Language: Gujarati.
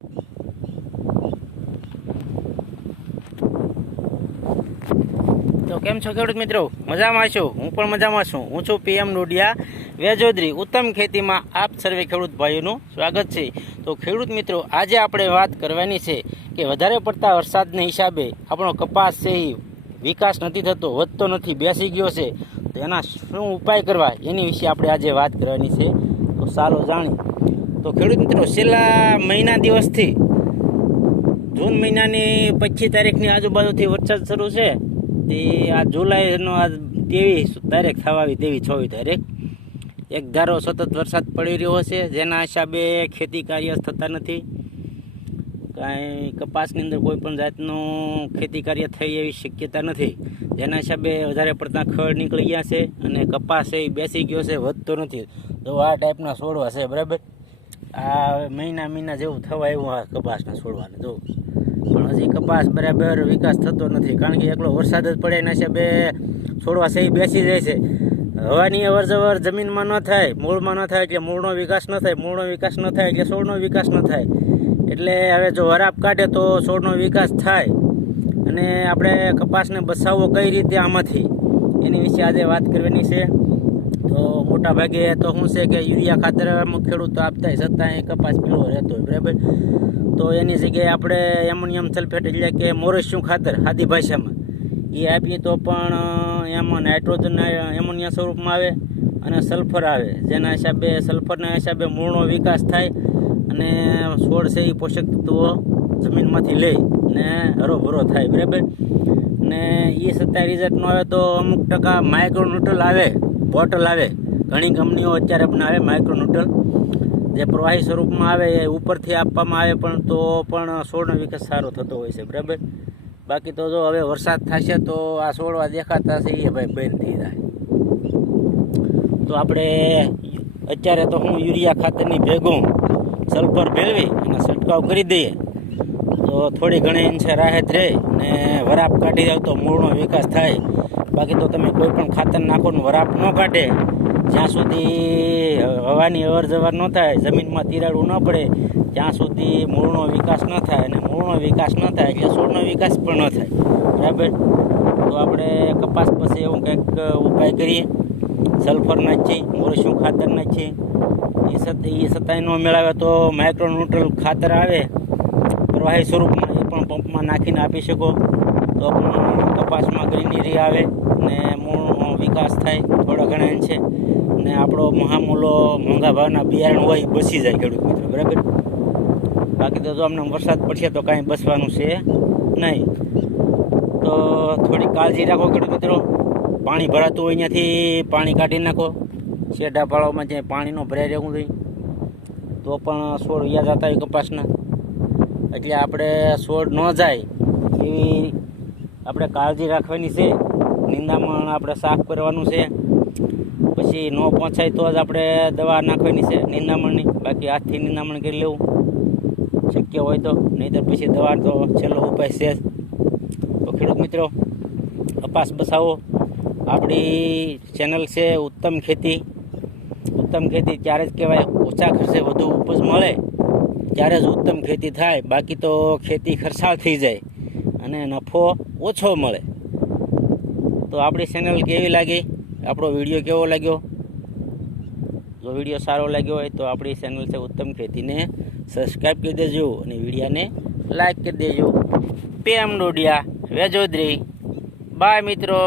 તો કેમ છો ખેડૂત મિત્રો? મજામાં છો? હું પણ મજામાં છું. હું છું PM ડોડિયા વેજોદરી. ઉત્તમ ખેતીમાં આપ સર્વે ખેડૂત ભાઈઓનું સ્વાગત છે. તો ખેડૂત મિત્રો, આજે આપણે વાત કરવાની છે કે વધારે પડતા વરસાદના હિસાબે આપણો કપાસ છે એ વિકાસ નથી થતો, વધતો નથી, બેસી ગયો છે. તો એના શું ઉપાય કરવા એની વિશે આપણે આજે વાત કરવાની છે. તો ચાલો જાણી. તો ખેડૂત મિત્રો, છેલ્લા મહિના દિવસથી જૂન મહિનાની 25 તારીખની આજુબાજુથી વરસાદ શરૂ છે. તે આ જુલાઈનો આ 23 તારીખ થવા આવી, 23-24 તારીખ એક ધારો સતત વરસાદ પડી રહ્યો છે, જેના હિસાબે ખેતી કાર્ય થતા નથી. કાંઈ કપાસની અંદર કોઈ પણ જાતનું ખેતી કાર્ય થઈ એવી શક્યતા નથી, જેના હિસાબે વધારે પડતા ખડ નીકળી ગયા છે અને કપાસ એ બેસી ગયો છે, વધતો નથી. તો આ ટાઈપના છોડવા છે, બરાબર. આ મહિના જેવું થવા એવું આ કપાસના છોડવાને જો, પણ હજી કપાસ બરાબર વિકાસ થતો નથી, કારણ કે એકલો વરસાદ જ પડે એના હિસાબે છોડવા સહી બેસી જાય છે. હવાની અવર જવર જમીનમાં ન થાય, મૂળમાં ન થાય એટલે મૂળનો વિકાસ ન થાય, મૂળનો વિકાસ ન થાય એટલે છોડનો વિકાસ ન થાય. એટલે હવે જો વરાપ કાઢે તો છોડનો વિકાસ થાય. અને આપણે કપાસને બચાવવો કઈ રીતે આમાંથી, એની વિશે આજે વાત કરવાની છે. તો મોટા ભાગે તો શું છે કે યુરિયા ખાતર અમુક ખેડૂતો આપતા હોય, છતાં કપાસ પીળો રહેતો હોય, બરાબર. તો એની જગ્યાએ આપણે એમોનિયમ સલ્ફેટ એટલે કે મોરેશિયમ ખાતર સાદી ભાષામાં એ આપીએ તો પણ એમાં નાઇટ્રોજન એમોનિયા સ્વરૂપમાં આવે અને સલ્ફર આવે, જેના હિસાબે સલ્ફરના હિસાબે મૂળનો વિકાસ થાય અને છોડ છે એ પોષક તત્વો જમીનમાંથી લે ને હરોભરો થાય, બરાબર. ને એ છતાં રિઝલ્ટ ન આવે તો અમુક ટકા માઇક્રોન્યુટ્રલ આવે, બોટલ આવે. ઘણી કંપનીઓ અત્યારે પણ આવે માઇક્રોન્યુટ્રલ, જે પ્રવાહી સ્વરૂપમાં આવે, એ ઉપરથી આપવામાં આવે, પણ તો પણ છોડનો વિકાસ સારો થતો હોય છે, બરાબર. બાકી તો જો હવે વરસાદ થશે તો આ છોડવા દેખાતા છે એ ભાઈ બંધ થઈ જાય. તો આપણે અત્યારે તો હું યુરિયા ખાતરની ભેગું સલ્ફર ભેળવી અને છંટકાવ કરી દઈએ તો થોડી ઘણી અંશે રાહત રહે ને વરાપ કાઢી જાવ તો મૂળનો વિકાસ થાય. બાકી તો તમે કોઈ પણ ખાતર નાખો ને વરાપ ન કાઢે, જ્યાં સુધી હવાની અવર જવર ન થાય, જમીનમાં તિરાડું ન પડે, ત્યાં સુધી મૂળનો વિકાસ ન થાય. અને મૂળનો વિકાસ ન થાય એટલે છોડનો વિકાસ પણ ન થાય, બરાબર. તો આપણે કપાસ પછી એવું કંઈક ઉપાય કરીએ. સલ્ફર નાખીએ, મોરેશિયમ ખાતર નાખીએ, એ છતાંય ન મેળવે તો માઇક્રોન્યુટ્રલ ખાતર આવે પ્રવાહી સ્વરૂપમાં, એ પણ પંપમાં નાખીને આપી શકો તો પણ કપાસમાં ગ્રીનરી આવે ને મૂળનો વિકાસ થાય થોડા ઘણા અંશે. ને આપણો મહામૂલો મોંઘા ભાવના બિયારણ હોય એ બચી જાય ખેડૂત મિત્રો, બરાબર. બાકી તો જો અમને વરસાદ પડશે તો કાંઈ બચવાનું છે નહીં. તો થોડી કાળજી રાખો ખેડૂત મિત્રો. પાણી ભરાતું હોય ત્યાંથી પાણી કાઢી નાખો. શેઢા પાળોમાં જ્યાં પાણીનો ભરાઈ રહેવું જોઈએ તો પણ છોડ વ્યા જતા હોય કપાસના, એટલે આપણે છોડ ન જાય એવી આપણે કાળજી રાખવાની છે. નિંદામણ આપણે સાફ કરવાનું છે. પછી ન પહોંચાય તો જ આપણે દવા નાખવાની છે નિંદામણની. બાકી હાથથી નિંદામણ કરી લેવું શક્ય હોય તો, નહીંતર પછી દવા તો છેલ્લો ઉપાય છે જ. તો ખેડૂત મિત્રો, કપાસ બચાવો. આપણી ચેનલ છે ઉત્તમ ખેતી. ઉત્તમ ખેતી ત્યારે જ કહેવાય, ઓછા ખર્ચે વધુ ઉપજ મળે ત્યારે જ ઉત્તમ ખેતી થાય. બાકી તો ખેતી ખર્ચાળ થઈ જાય અને નફો ઓછો મળે. તો આપણી ચેનલ કેવી લાગી, આપણો વિડીયો કેવો લાગ્યો? જો વિડીયો સારો લાગ્યો હોય તો આપણી ચેનલ છે ઉત્તમ ખેતીને સબસ્ક્રાઈબ કરી દેજો અને વિડીયાને લાઈક કરી દેજો. PM ડોડિયા વેજોદરી. બાય મિત્રો.